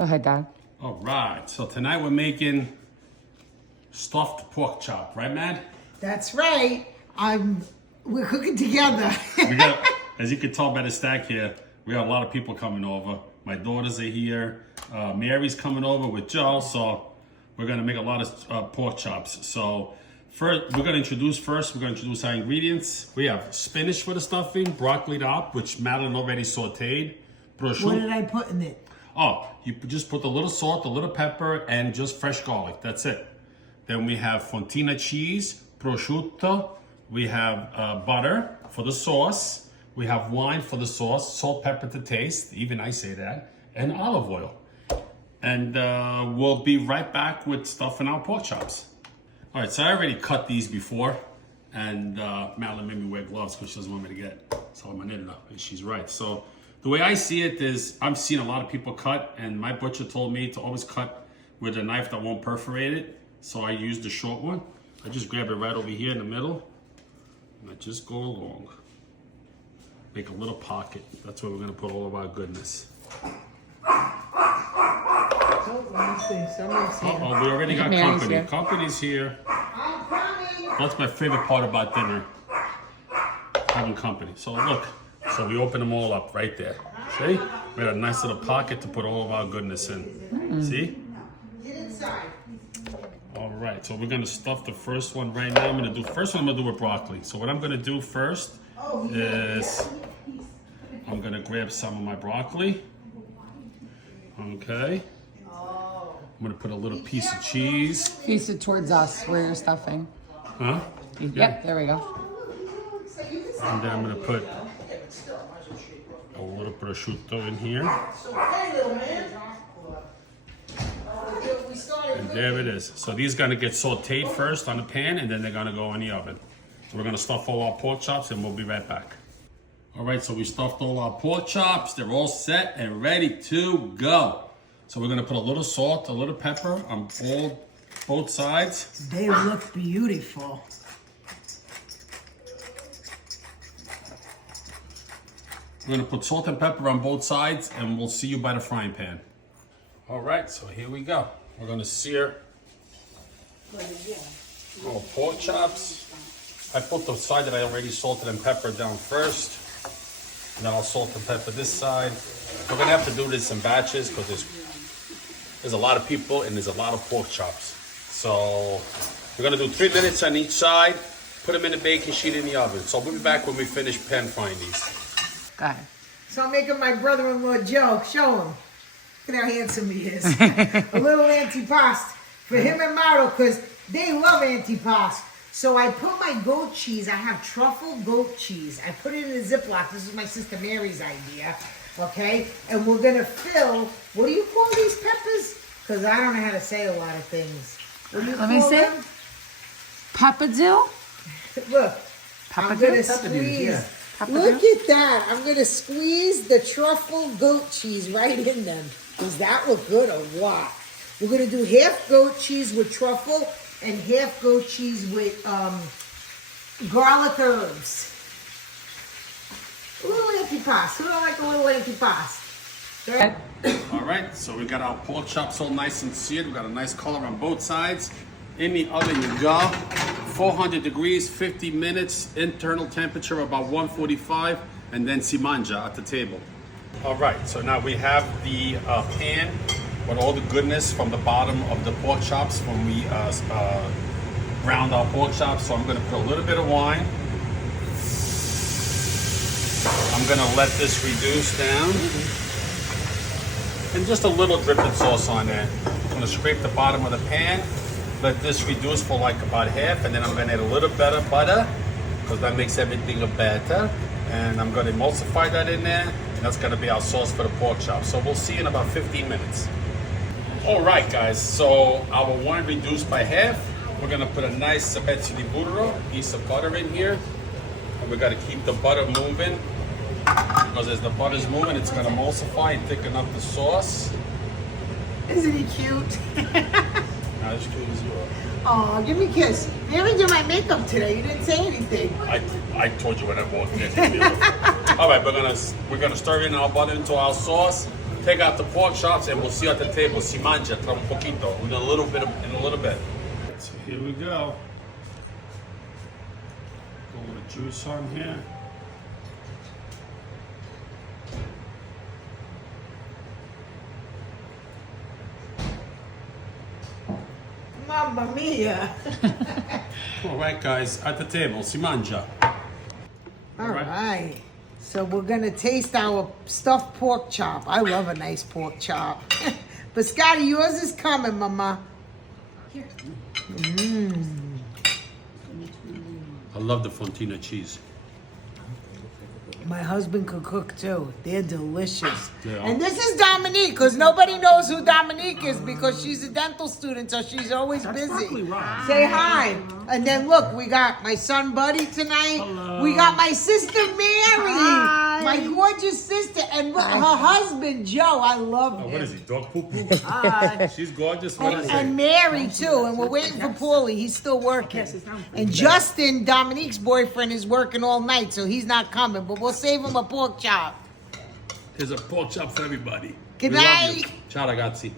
Go ahead, Dad. All right, so tonight we're making stuffed pork chop, right, Matt? That's right. We're cooking together. As you can tell by the stack here, we got a lot of people coming over. My daughters are here. Mary's coming over with Joe, so we're gonna make a lot of pork chops. So first, we're gonna introduce our ingredients. We have spinach for the stuffing, broccoli top, which Madeline already sauteed. Prosciutto. What did I put in it? Oh, you just put a little salt, a little pepper, and just fresh garlic. That's it. Then we have fontina cheese, prosciutto. We have butter for the sauce. We have wine for the sauce, salt, pepper to taste. Even I say that. And olive oil. And we'll be right back with stuffing our pork chops. All right, so I already cut these before. And Madeline made me wear gloves because she doesn't want me to get salmonella. And she's right. So the way I see it is, I'm seeing a lot of people cut, and my butcher told me to always cut with a knife that won't perforate it. So I use the short one. I just grab it right over here in the middle, and I just go along. Make a little pocket. That's where we're gonna put all of our goodness. Oh, we already got Mary's company. here. Company's here. I'm coming. That's my favorite part about dinner, having company. So look, so we open them all up right there. See? We had a nice little pocket to put all of our goodness in. See? Get inside. All right, so we're gonna stuff the first one right now. First one I'm gonna do with broccoli. So what I'm gonna do first is I'm gonna grab some of my broccoli. Okay. I'm gonna put a little piece of cheese. Face it towards us where you're stuffing. Huh? Yep, there we go. And then I'm gonna put a little prosciutto in here. And there it is. So these are gonna get sauteed first on the pan, and then they're gonna go in the oven. So we're gonna stuff all our pork chops, and we'll be right back. All right, so we stuffed all our pork chops. They're all set and ready to go. So we're gonna put a little salt, a little pepper on both sides. They look beautiful. We're gonna put salt and pepper on both sides, and we'll see you by the frying pan. All right, so here we go. We're gonna sear our pork chops. I put the side that I already salted and peppered down first. And then I'll salt and pepper this side. We're gonna have to do this in batches because there's a lot of people and there's a lot of pork chops. So we're gonna do 3 minutes on each side, put them in the baking sheet in the oven. So we'll be back when we finish pan frying these. Go ahead. So I'm making my brother-in-law Joe. Show him. Look at how handsome he is. A little antipasto for him and Mauro because they love antipasto. So I put my goat cheese. I have truffle goat cheese. I put it in a Ziploc. This is my sister Mary's idea. Okay? And we're going to fill, what do you call these peppers? Because I don't know how to say a lot of things. What do you Let me call see. them? Papadil? Look. I'm going to Papadil? squeeze. Papadil? Look at that. I'm going to squeeze the truffle goat cheese right in them. Does that look good or what? We're going to do half goat cheese with truffle and half goat cheese with garlic herbs. A little antipasto. Who don't like a little antipasto? Okay. All right, so we got our pork chops all nice and seared. We got a nice color on both sides. In the oven you go. 400 degrees, 50 minutes, internal temperature about 145, and then si mangia at the table. All right, so now we have the pan with all the goodness from the bottom of the pork chops when we ground our pork chops. So I'm gonna put a little bit of wine. I'm gonna let this reduce down. And just a little dripping sauce on there. I'm gonna scrape the bottom of the pan, let this reduce for like about half, and then I'm gonna add a little bit of butter, because that makes everything better. And I'm gonna emulsify that in there, and that's gonna be our sauce for the pork chop. So we'll see in about 15 minutes. All right, guys, so our wine reduced by half. We're gonna put a nice pezzo di burro, piece of butter in here. And we gotta keep the butter moving, because as the butter's moving, it's gonna emulsify and thicken up the sauce. Isn't he cute? Not as cute as you are. Oh, give me a kiss. You didn't do my makeup today. You didn't say anything. I told you when I walked in. All right, we're gonna stir in our butter into our sauce. take out the pork chops and we'll see you at the table. Si mangia tra un poquito. In a little bit. So here we go. Go with the juice on here. Mamma mia. All right, guys, at the table. Si mangia. All right. So we're going to taste our stuffed pork chop. I love a nice pork chop. But Scotty, yours is coming, Mama. Here. I love the fontina cheese. My husband could cook too. They're delicious. Yeah. And this is Dominique, because nobody knows who Dominique is because she's a dental student, so she's always busy. Say hi. And then look, we got my son Buddy tonight. Hello. We got my sister Mary, Hi. my gorgeous sister, and her husband Joe. I love him. What is he, dog poo poo? Hi. She's gorgeous. What is And it? Mary too, and we're waiting for Paulie. He's still working. And Justin, Dominique's boyfriend, is working all night, so he's not coming. But we'll save him a pork chop. There's a pork chop for everybody. Good We love night. you. Ciao, ragazzi.